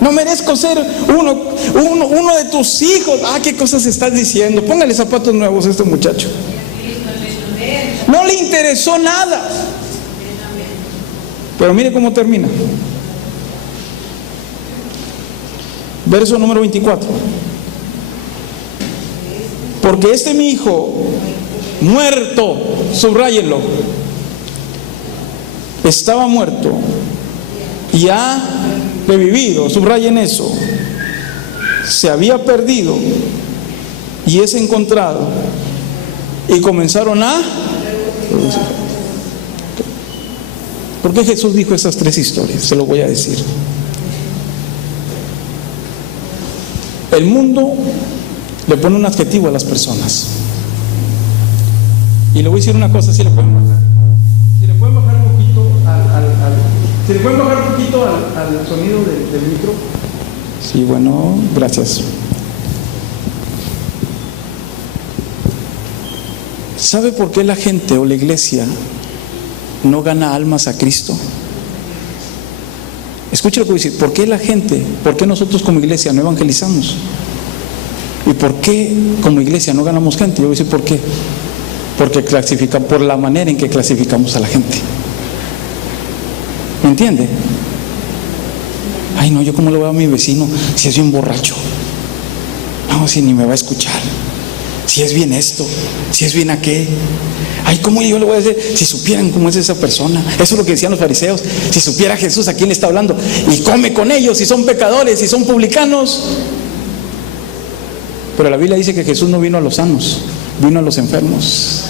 No merezco ser uno de tus hijos. ¿Qué cosas estás diciendo? Póngale zapatos nuevos a este muchacho. No le interesó nada. Pero mire cómo termina. Verso número 24. Porque mi hijo muerto, subráyenlo, estaba muerto y ha revivido, subrayen eso, se había perdido y es encontrado, y comenzaron a... ¿Por qué Jesús dijo esas 3 historias? Se lo voy a decir. El mundo le pone un adjetivo a las personas, y le voy a decir una cosa, si le pueden bajar un poquito ¿Se le puede bajar un poquito al sonido del micro? Sí, bueno, gracias. ¿Sabe por qué la gente o la iglesia no gana almas a Cristo? Escuche lo que voy a decir. ¿Por qué la gente, por qué nosotros como iglesia no evangelizamos? ¿Y por qué como iglesia no ganamos gente? Yo voy a decir por qué. Porque clasifican, por la manera en que clasificamos a la gente. ¿Me entiende? Ay, no, yo cómo le voy a mi vecino si es bien borracho. No, si ni me va a escuchar. Si es bien esto, si es bien aquel. Ay, ¿cómo yo le voy a decir? Si supieran cómo es esa persona. Eso es lo que decían los fariseos. Si supiera Jesús a quién le está hablando. Y come con ellos, si son pecadores, si son publicanos. Pero la Biblia dice que Jesús no vino a los sanos, vino a los enfermos.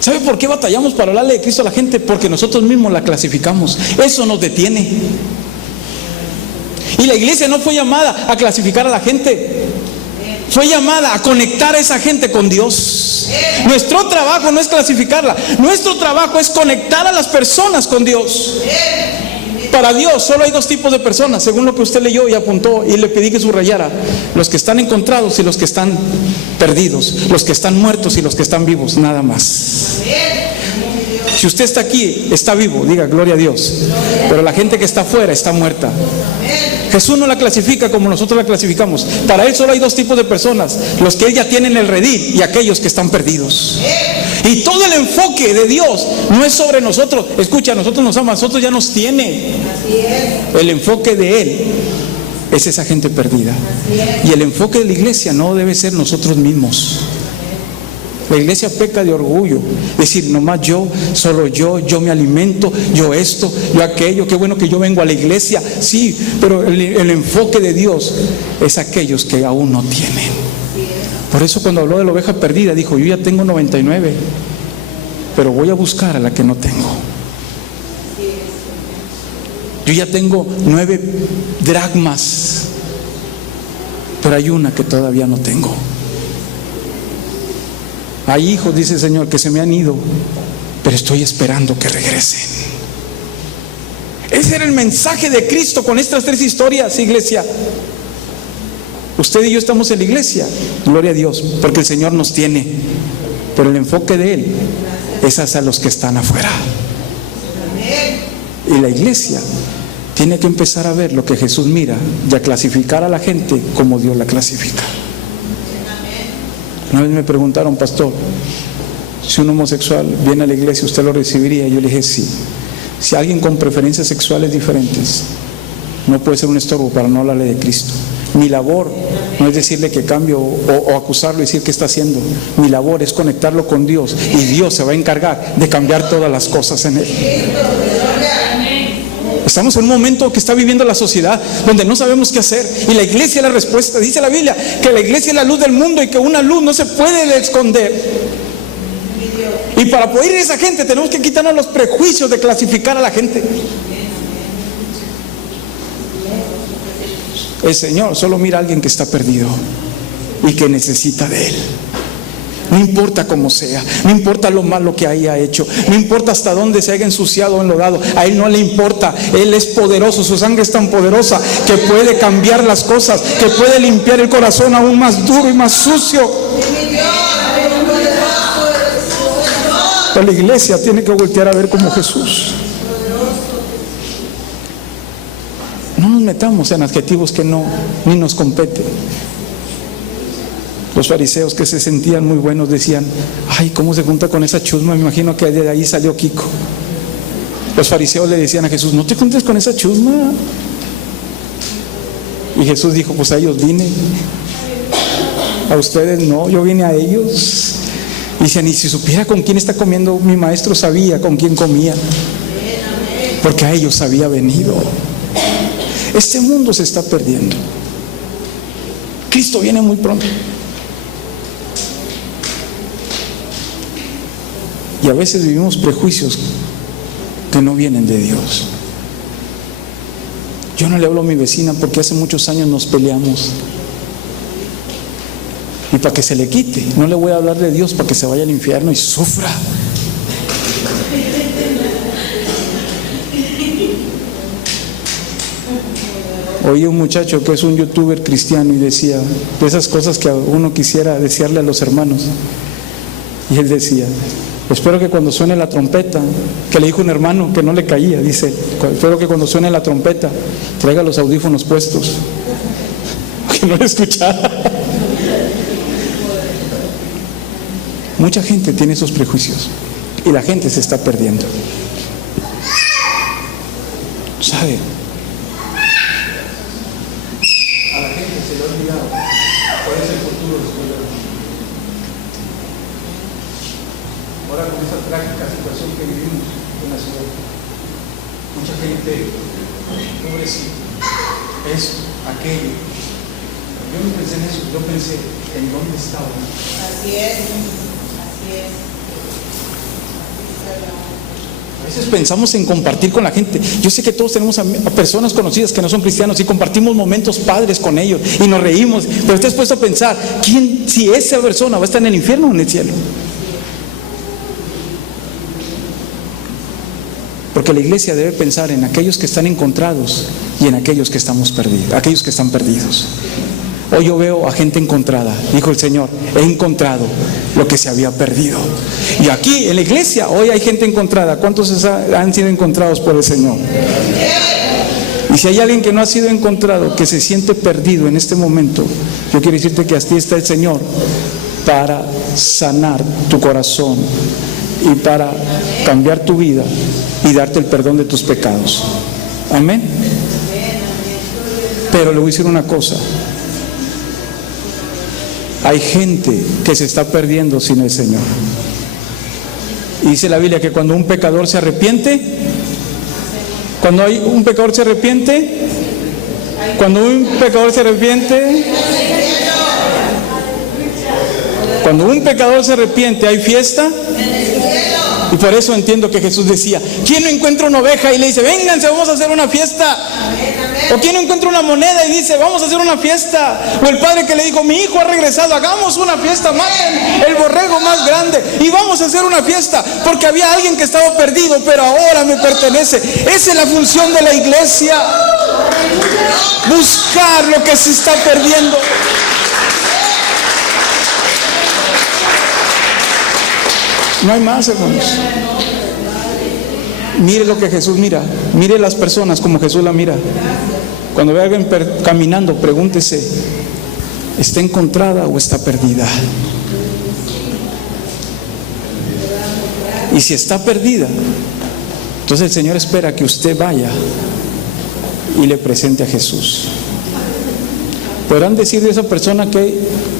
¿Sabe por qué batallamos para hablarle de Cristo a la gente? Porque nosotros mismos la clasificamos. Eso nos detiene. Y la iglesia no fue llamada a clasificar a la gente. Fue llamada a conectar a esa gente con Dios. Nuestro trabajo no es clasificarla. Nuestro trabajo es conectar a las personas con Dios. Para Dios solo hay dos tipos de personas, según lo que usted leyó y apuntó, y le pedí que subrayara: los que están encontrados y los que están perdidos, los que están muertos y los que están vivos, nada más. Si usted está aquí, está vivo, diga gloria a Dios. Pero la gente que está afuera está muerta. Jesús no la clasifica como nosotros la clasificamos. Para Él solo hay dos tipos de personas: los que Él ya tiene en el redil y aquellos que están perdidos. Y todo el enfoque de Dios no es sobre nosotros. Escucha, nosotros nos ama, nosotros ya nos tiene. El enfoque de Él es esa gente perdida. Y el enfoque de la iglesia no debe ser nosotros mismos. La iglesia peca de orgullo, decir nomás yo, solo yo me alimento, yo esto, yo aquello, qué bueno que yo vengo a la iglesia, sí, pero el enfoque de Dios es aquellos que aún no tienen. Por eso cuando habló de la oveja perdida, dijo: yo ya tengo 99, pero voy a buscar a la que no tengo. Yo ya tengo 9 dracmas, pero hay una que todavía no tengo. Hay hijos, dice el Señor, que se me han ido, pero estoy esperando que regresen. Ese era el mensaje de Cristo con estas 3 historias, iglesia. Usted y yo estamos en la iglesia, gloria a Dios, porque el Señor nos tiene, pero el enfoque de Él es hacia los que están afuera. Y la iglesia tiene que empezar a ver lo que Jesús mira y a clasificar a la gente como Dios la clasifica. Una vez me preguntaron: pastor, si un homosexual viene a la iglesia, ¿usted lo recibiría? Y yo le dije: sí. Si alguien con preferencias sexuales diferentes, no puede ser un estorbo para no hablarle de Cristo. Mi labor no es decirle que cambie o acusarlo y decir qué está haciendo. Mi labor es conectarlo con Dios, y Dios se va a encargar de cambiar todas las cosas en él. Estamos en un momento que está viviendo la sociedad donde no sabemos qué hacer, y la iglesia es la respuesta. Dice la Biblia que la iglesia es la luz del mundo y que una luz no se puede esconder. Y para poder ir a esa gente tenemos que quitarnos los prejuicios de clasificar a la gente. El Señor solo mira a alguien que está perdido y que necesita de Él. No importa cómo sea, no importa lo malo que haya hecho, no importa hasta dónde se haya ensuciado o enlodado, a Él no le importa. Él es poderoso, su sangre es tan poderosa que puede cambiar las cosas, que puede limpiar el corazón aún más duro y más sucio. Pero la iglesia tiene que voltear a ver como Jesús. No nos metamos en adjetivos que no ni nos competen. Los fariseos, que se sentían muy buenos, decían: ay, ¿cómo se junta con esa chusma? Me imagino que de ahí salió Kiko. Los fariseos le decían a Jesús: no te juntes con esa chusma. Y Jesús dijo: pues a ellos vine, a ustedes no, yo vine a ellos. Y decían: y si supiera con quién está comiendo, mi maestro sabía con quién comía, porque a ellos había venido. Este mundo se está perdiendo. Cristo viene muy pronto. Y a veces vivimos prejuicios que no vienen de Dios. Yo no le hablo a mi vecina porque hace muchos años nos peleamos. Y para que se le quite, no le voy a hablar de Dios para que se vaya al infierno y sufra. Oí un muchacho que es un youtuber cristiano y decía de esas cosas que uno quisiera desearle a los hermanos. Y él decía: espero que cuando suene la trompeta, que le dijo un hermano que no le caía, dice: espero que cuando suene la trompeta traiga los audífonos puestos, que no le escuchara. Mucha gente tiene esos prejuicios y la gente se está perdiendo. ¿Sabe? A la gente se le ha olvidado cuál es el futuro después de la muerte. Ahora con esta trágica situación que vivimos en la ciudad, mucha gente, pobrecito, esto, aquello. Yo no pensé en eso, yo pensé en dónde estaba. Así es, así es. A veces pensamos en compartir con la gente. Yo sé que todos tenemos a personas conocidas que no son cristianos y compartimos momentos padres con ellos y nos reímos, pero usted es puesto a pensar, ¿quién, si esa persona va a estar en el infierno o en el cielo? Porque la iglesia debe pensar en aquellos que están encontrados y en aquellos que estamos perdidos, aquellos que están perdidos. Hoy yo veo a gente encontrada, dijo el Señor: he encontrado lo que se había perdido. Y aquí en la iglesia hoy hay gente encontrada. ¿Cuántos han sido encontrados por el Señor? Y si hay alguien que no ha sido encontrado, que se siente perdido en este momento, yo quiero decirte que así está el Señor para sanar tu corazón y para cambiar tu vida y darte el perdón de tus pecados. Amén. Pero le voy a decir una cosa: hay gente que se está perdiendo sin el Señor. Y dice la Biblia que cuando un pecador se arrepiente, cuando un pecador se arrepiente, cuando un pecador se arrepiente, hay fiesta. Y por eso entiendo que Jesús decía: ¿quién no encuentra una oveja y le dice: vénganse, vamos a hacer una fiesta? ¿O quién no encuentra una moneda y dice: vamos a hacer una fiesta? O el padre que le dijo: mi hijo ha regresado, hagamos una fiesta, maten el borrego más grande y vamos a hacer una fiesta, porque había alguien que estaba perdido, pero ahora me pertenece. Esa es la función de la iglesia: buscar lo que se está perdiendo. No hay más, hermanos. Mire lo que Jesús mira. Mire las personas como Jesús la mira. Cuando ve a alguien caminando, pregúntese: ¿está encontrada o está perdida? Y si está perdida, entonces el Señor espera que usted vaya y le presente a Jesús. Podrán decir de esa persona que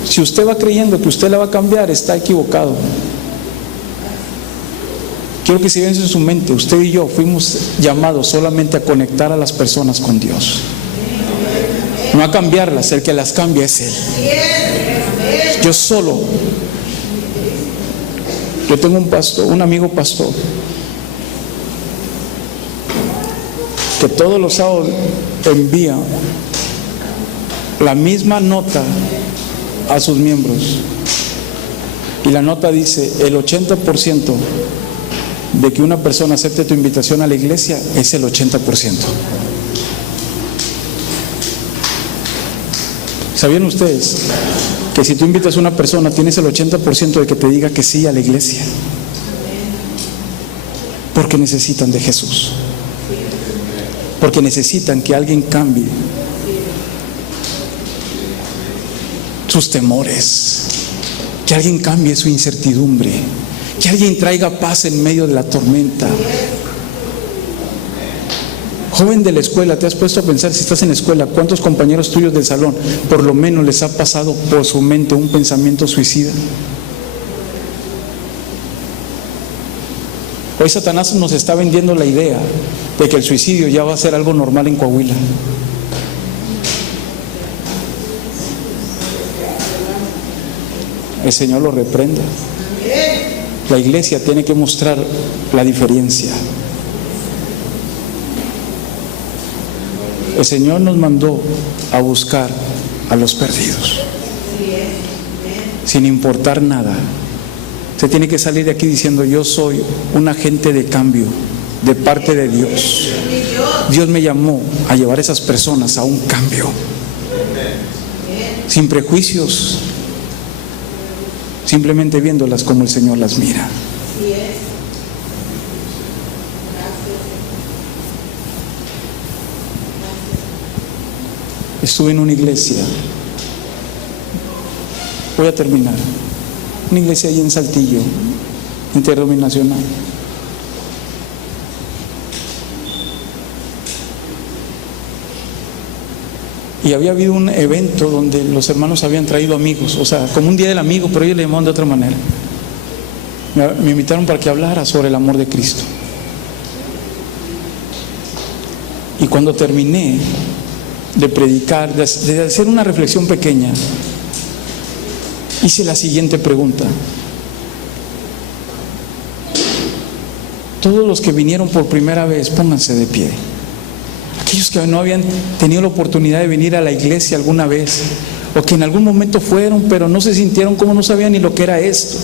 si usted va creyendo que usted la va a cambiar, está equivocado. Quiero que se vea en su mente: usted y yo fuimos llamados solamente a conectar a las personas con Dios, no a cambiarlas. El que las cambia es Él. Yo tengo un amigo pastor, que todos los sábados envía la misma nota a sus miembros, y la nota dice: el 80% de que una persona acepte tu invitación a la iglesia es el 80%. ¿Sabían ustedes que si tú invitas a una persona, tienes el 80% de que te diga que sí a la iglesia? Porque necesitan de Jesús, porque necesitan que alguien cambie sus temores, que alguien cambie su incertidumbre, que alguien traiga paz en medio de la tormenta. Joven de la escuela, ¿te has puesto a pensar, si estás en la escuela, cuántos compañeros tuyos del salón por lo menos les ha pasado por su mente un pensamiento suicida? Hoy Satanás nos está vendiendo la idea de que el suicidio ya va a ser algo normal en Coahuila. El Señor lo reprenda. La iglesia tiene que mostrar la diferencia. El Señor nos mandó a buscar a los perdidos, sin importar nada. Usted tiene que salir de aquí diciendo: yo soy un agente de cambio de parte de Dios. Dios me llamó a llevar a esas personas a un cambio, sin prejuicios, simplemente viéndolas como el Señor las mira. Estuve en una iglesia, voy a terminar, una iglesia ahí en Saltillo, interdenominacional. Y había habido un evento donde los hermanos habían traído amigos, o sea, como un día del amigo, pero ellos le llamaban de otra manera. Me invitaron para que hablara sobre el amor de Cristo. Y cuando terminé de predicar, de hacer una reflexión pequeña, hice la siguiente pregunta: todos los que vinieron por primera vez, pónganse de pie. Aquellos que no habían tenido la oportunidad de venir a la iglesia alguna vez, o que en algún momento fueron, pero no se sintieron como, no sabían ni lo que era esto,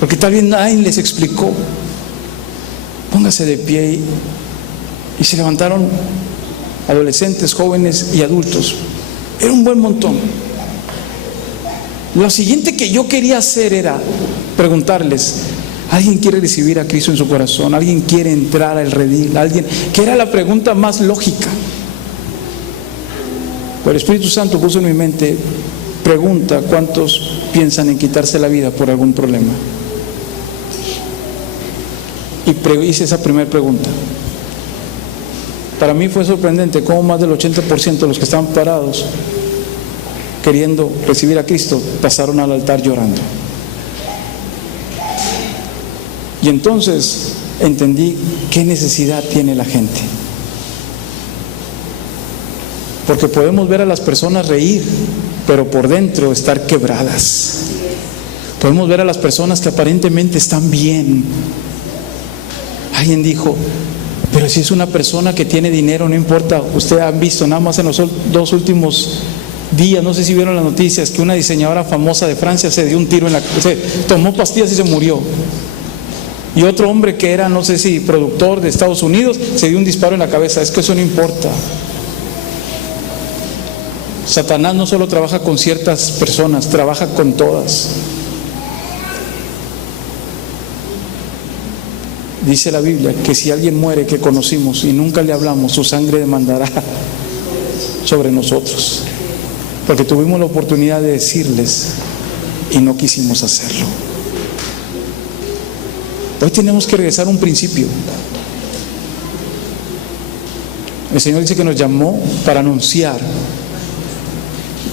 porque tal vez nadie les explicó. Pónganse de pie. Y se levantaron adolescentes, jóvenes y adultos. Era un buen montón. Lo siguiente que yo quería hacer era preguntarles: ¿alguien quiere recibir a Cristo en su corazón? ¿Alguien quiere entrar al redil? ¿Alguien? Que era la pregunta más lógica. Pero el Espíritu Santo puso en mi mente: pregunta, ¿cuántos piensan en quitarse la vida por algún problema? Y hice esa primera pregunta. Para mí fue sorprendente cómo más del 80% de los que estaban parados queriendo recibir a Cristo pasaron al altar llorando. Y entonces entendí qué necesidad tiene la gente. Porque podemos ver a las personas reír, pero por dentro estar quebradas. Podemos ver a las personas que aparentemente están bien. Alguien dijo: pero si es una persona que tiene dinero, no importa. Ustedes han visto nada más en los 2 últimos días, no sé si vieron las noticias, que una diseñadora famosa de Francia se dio un tiro en la cabeza, tomó pastillas y se murió. Y otro hombre que era, no sé si productor de Estados Unidos, se dio un disparo en la cabeza. Es que eso no importa. Satanás no solo trabaja con ciertas personas, trabaja con todas. Dice la Biblia que si alguien muere que conocimos y nunca le hablamos, su sangre demandará sobre nosotros, porque tuvimos la oportunidad de decirles y no quisimos hacerlo. Hoy tenemos que regresar a un principio. El Señor dice que nos llamó para anunciar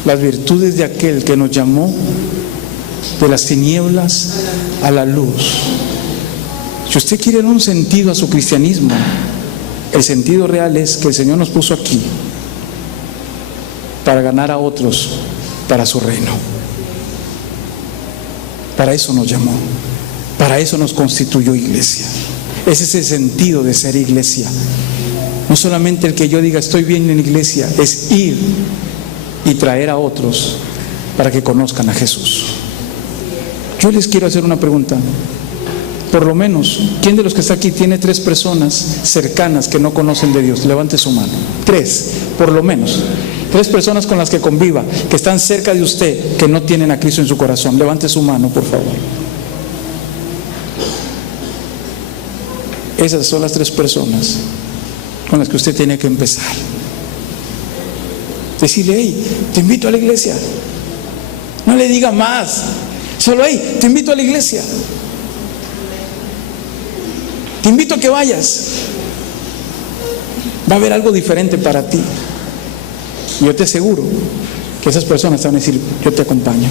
las virtudes de aquel que nos llamó de las tinieblas a la luz. Si usted quiere dar un sentido a su cristianismo, el sentido real es que el Señor nos puso aquí para ganar a otros para su reino. Para eso nos llamó, para eso nos constituyó iglesia. Ese es el sentido de ser iglesia. No solamente el que yo diga estoy bien en la iglesia, es ir y traer a otros para que conozcan a Jesús. Yo les quiero hacer una pregunta. Por lo menos, ¿quién de los que está aquí tiene 3 personas cercanas que no conocen de Dios? Levante su mano. 3, por lo menos. 3 personas con las que conviva, que están cerca de usted, que no tienen a Cristo en su corazón. Levante su mano, por favor. Esas son las 3 personas con las que usted tiene que empezar. Decirle: hey, te invito a la iglesia. No le diga más. Solo: hey, te invito a la iglesia. Te invito a que vayas. Va a haber algo diferente para ti. Y yo te aseguro que esas personas te van a decir: yo te acompaño.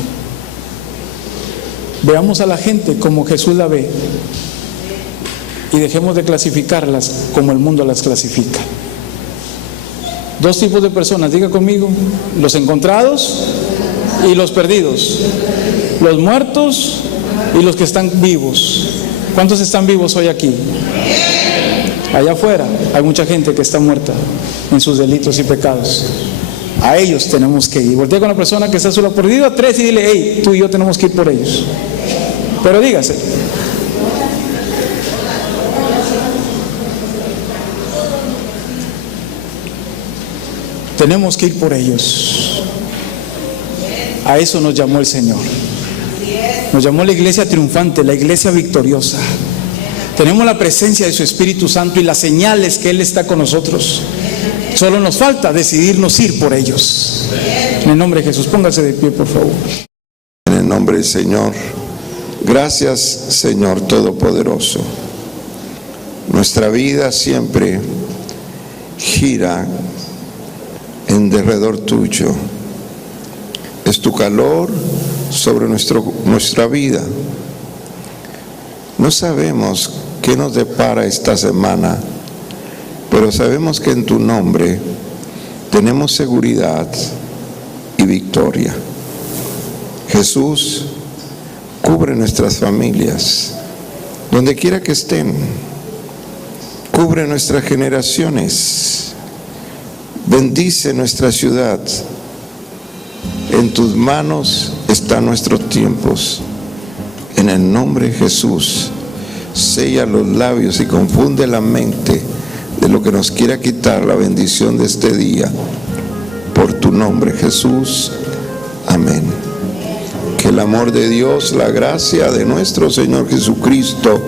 Veamos a la gente como Jesús la ve y dejemos de clasificarlas como el mundo las clasifica. 2 tipos de personas, diga conmigo: los encontrados y los perdidos, los muertos y los que están vivos. ¿Cuántos están vivos hoy aquí? Allá afuera hay mucha gente que está muerta en sus delitos y pecados. A ellos tenemos que ir. Voltea con la persona que está solo perdido, 3, y dile: hey, tú y yo tenemos que ir por ellos. Pero dígase: Tenemos que ir por ellos. A eso nos llamó el Señor. Nos llamó la iglesia triunfante, la iglesia victoriosa. Tenemos la presencia de su Espíritu Santo y las señales que Él está con nosotros. Solo nos falta decidirnos ir por ellos. En el nombre de Jesús, póngase de pie, por favor. En el nombre del Señor. Gracias, Señor Todopoderoso. Nuestra vida siempre gira en derredor tuyo. Es tu calor sobre nuestra vida. No sabemos qué nos depara esta semana, pero sabemos que en tu nombre tenemos seguridad y victoria. Jesús, cubre nuestras familias, donde quiera que estén. Cubre nuestras generaciones. Bendice nuestra ciudad. En tus manos están nuestros tiempos. En el nombre de Jesús, sella los labios y confunde la mente de lo que nos quiera quitar la bendición de este día. Por tu nombre, Jesús. Amén. Que el amor de Dios, la gracia de nuestro Señor Jesucristo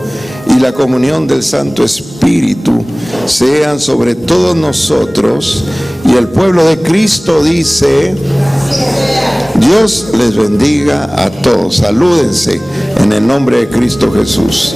y la comunión del Santo Espíritu sean sobre todos nosotros. Y el pueblo de Cristo dice: Dios les bendiga a todos. Salúdense en el nombre de Cristo Jesús.